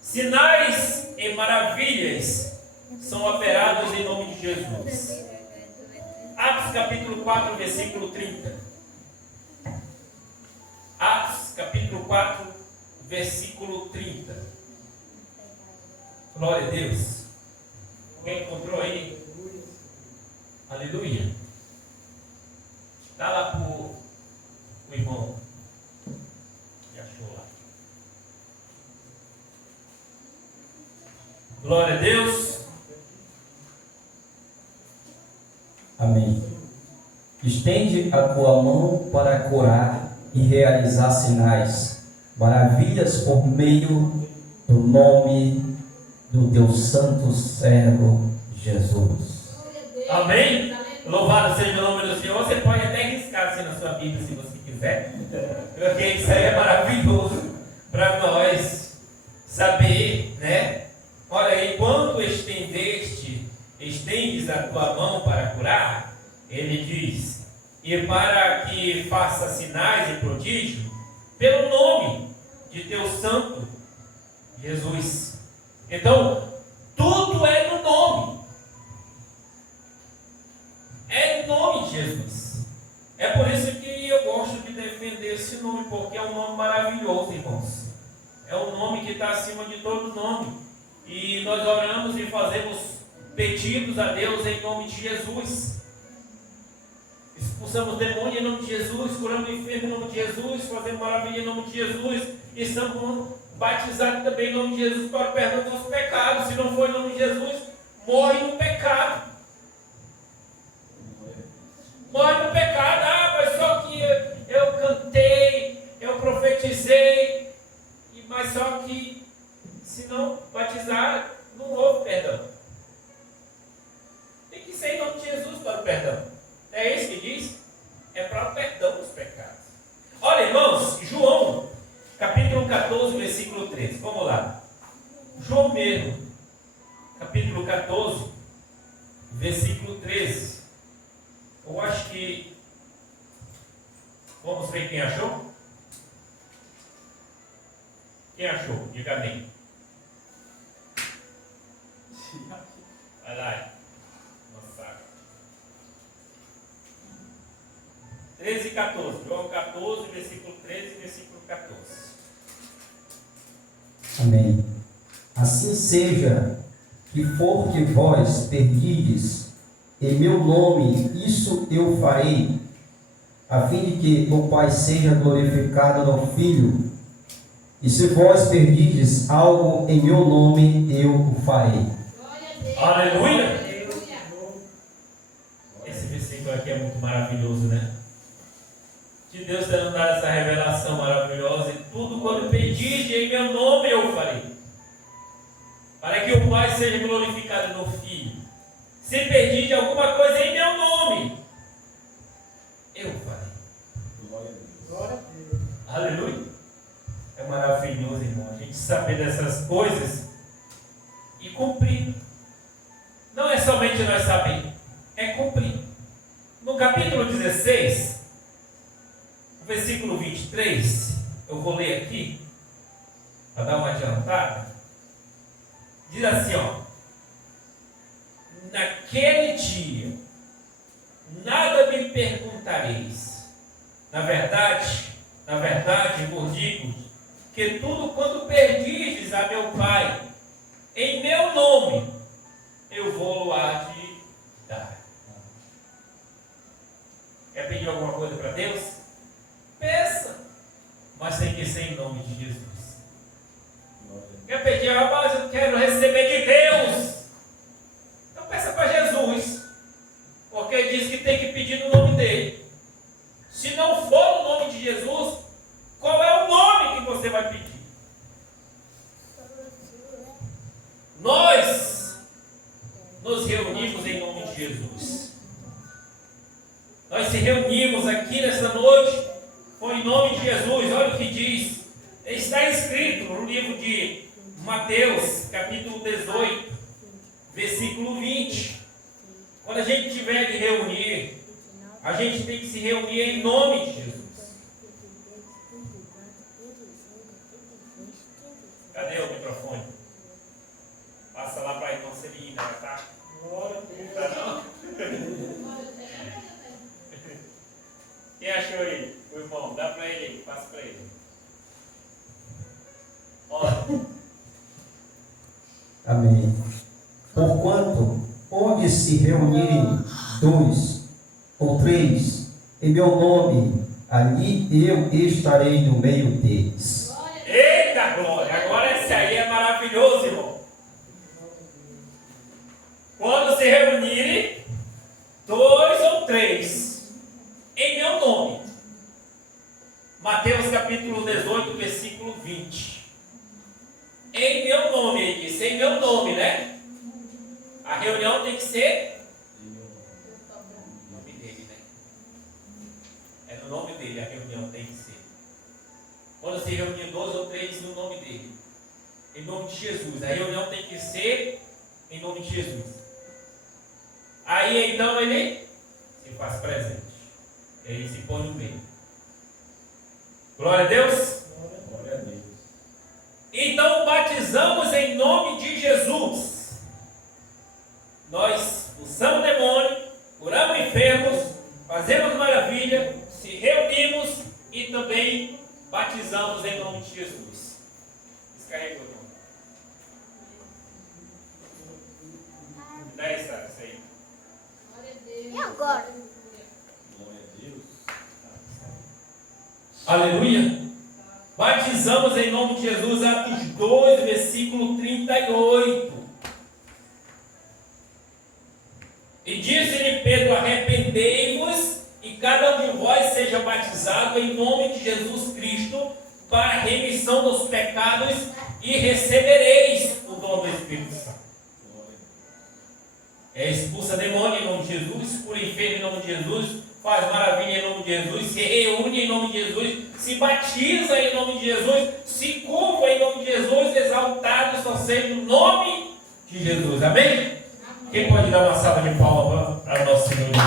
Sinais e maravilhas são operados em nome de Jesus. Atos capítulo 4, versículo 30. Atos capítulo 4, versículo 30. Glória a Deus. Quem encontrou aí? Aleluia. Dá lá para o irmão. Que achou lá. Glória a Deus. Amém. Estende a tua mão para curar e realizar sinais, maravilhas por meio do nome do teu santo servo Jesus. Amém? Louvado seja o nome do Senhor. Você pode até riscar assim na sua Bíblia se você quiser, porque isso aí é maravilhoso para nós saber, né? Olha, enquanto estendes a tua mão para curar, ele diz, e para que faça sinais e prodígios, pelo nome de teu santo Jesus. Então, tudo é no nome. É no nome de Jesus. É por isso que eu gosto de defender esse nome, porque é um nome maravilhoso, irmãos. É um nome que está acima de todo nome. E nós oramos e fazemos pedidos a Deus em nome de Jesus. Expulsamos demônio em nome de Jesus, curamos enfermo em nome de Jesus, fazemos maravilha em nome de Jesus. E estamos batizados também em nome de Jesus para o perdão dos nossos pecados. Se não for em nome de Jesus, morre no pecado. Morre no pecado. Ah, mas só que eu cantei, eu profetizei, mas só que se não batizar, não houve perdão. Tem que ser em nome de Jesus para o perdão. É isso que diz? É para o perdão dos pecados. Olha, irmãos, João, capítulo 14, versículo 13. Vamos lá. João mesmo, capítulo 14, versículo 13. Eu acho que... Vamos ver quem achou? Quem achou? Diga amém. Vai lá. Nossa. 13 e 14. João 14, versículo 13 e versículo 14. Amém. Assim seja, que for que vós perdides em meu nome, isso eu farei, a fim de que o Pai seja glorificado no Filho. E se vós perdides algo em meu nome, eu o farei. Aleluia! Esse versículo aqui é muito maravilhoso, né? Que Deus está nos dando essa revelação maravilhosa. E tudo quando pedis em meu nome eu farei, para que o Pai seja glorificado no Filho. Se pedir de alguma coisa em meu nome, eu farei. Glória a Deus. Aleluia! É maravilhoso, irmão, a gente saber dessas coisas e cumprir. Não é somente nós saber, é cumprir. No capítulo 16, versículo 23, eu vou ler aqui, para dar uma adiantada. Diz assim, ó: naquele dia, nada me perguntareis. Na verdade, vos digo, que tudo quanto perdides a meu Pai, em meu nome, eu vou há de dar. Quer pedir alguma coisa para Deus? Peça, mas tem que ser em nome de Jesus. Quer pedir, mas eu quero receber de Deus? Então peça para Jesus, porque ele diz que tem que pedir no nome dele. Se não for no nome de Jesus, qual é o nome que você vai pedir? Nós nos reunimos em nome de Jesus. Nós se reunimos aqui nesta noite, foi em nome de Jesus. Olha o que diz. Está escrito no livro de Mateus, capítulo 18, versículo 20. Quando a gente tiver que reunir, a gente tem que se reunir em nome de Jesus. Cadê o microfone? Passa lá para a irmã Celina, tá? Glória a Deus. Tá não? Quem achou ele? O irmão, dá para ele aí, passa para ele. Olha. Amém. Porquanto, onde se reunirem 2 ou 3 em meu nome, ali eu estarei no meio deles. Eita glória! Agora esse aí é maravilhoso, irmão. Quando se reunirem 2 ou 3 em meu nome. Mateus capítulo 18, versículo 20. Em meu nome, ele disse, em meu nome, né? A reunião tem que ser no nome dele, né? É no nome dele a reunião tem que ser. Quando se reunir 2 ou 3 no nome dele, em nome de Jesus, a reunião tem que ser em nome de Jesus. Aí então ele se faz presente, ele se põe no meio. Glória a Deus. Glória a Deus. Então batizamos em nome de Jesus. Nós expulsamos demônio, curamos enfermos, fazemos maravilha, se reunimos e também batizamos em nome de Jesus. Descarrega o nome. Aleluia. Batizamos em nome de Jesus, Atos 2, versículo 38. E disse-lhe Pedro: arrependei-vos e cada um de vós seja batizado em nome de Jesus Cristo para a remissão dos pecados e recebereis o dom do Espírito Santo. Expulsa demônio em nome de Jesus, cura enfermo em nome de Jesus, faz maravilha em nome de Jesus, se reúne em nome de Jesus, se batiza em nome de Jesus, se curva em nome de Jesus, exaltado só seja o nome de Jesus. Amém? Quem pode dar uma salva de palmas para o nosso Senhor Jesus?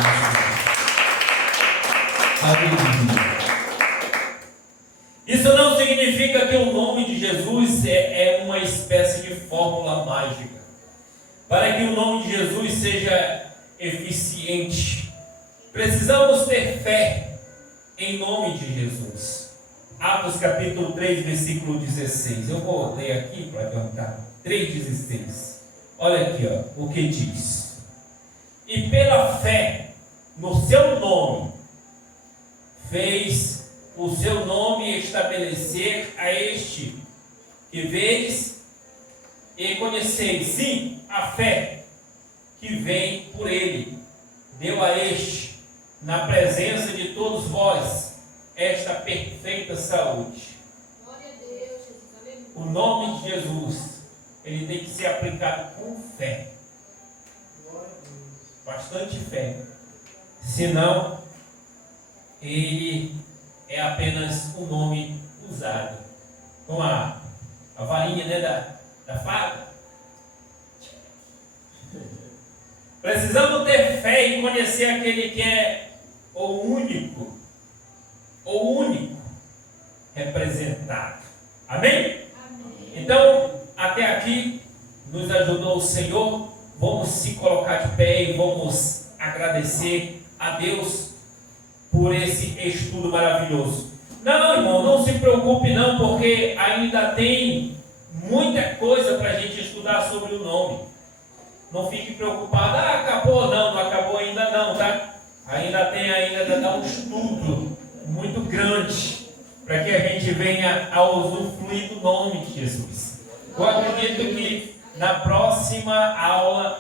Amém. Isso não significa que o nome de Jesus é uma espécie de fórmula mágica. Para que o nome de Jesus seja eficiente, precisamos ter fé em nome de Jesus. Atos capítulo 3, versículo 16. Eu vou ler aqui para cantar. 3,16. Olha aqui, ó, o que diz. E pela fé no seu nome, fez o seu nome estabelecer a este que vedes e conheceis. Sim, a fé que vem por ele deu a este, na presença de todos vós, esta perfeita saúde. Glória a Deus, Jesus. Aleluia. O nome de Jesus, ele tem que ser aplicado com fé. Bastante fé. Senão, ele é apenas um nome usado. Com a varinha, né, da fada. Precisamos ter fé e conhecer aquele que é o único representado. Amém? Amém. Então, até aqui nos ajudou o Senhor. Vamos se colocar de pé e vamos agradecer a Deus por esse estudo maravilhoso. Não, irmão, não se preocupe não, porque ainda tem muita coisa para a gente estudar sobre o nome. Não fique preocupado, acabou não acabou ainda não, tá? Ainda dá um estudo muito grande para que a gente venha a usufruir do nome de Jesus. Eu acredito que na próxima aula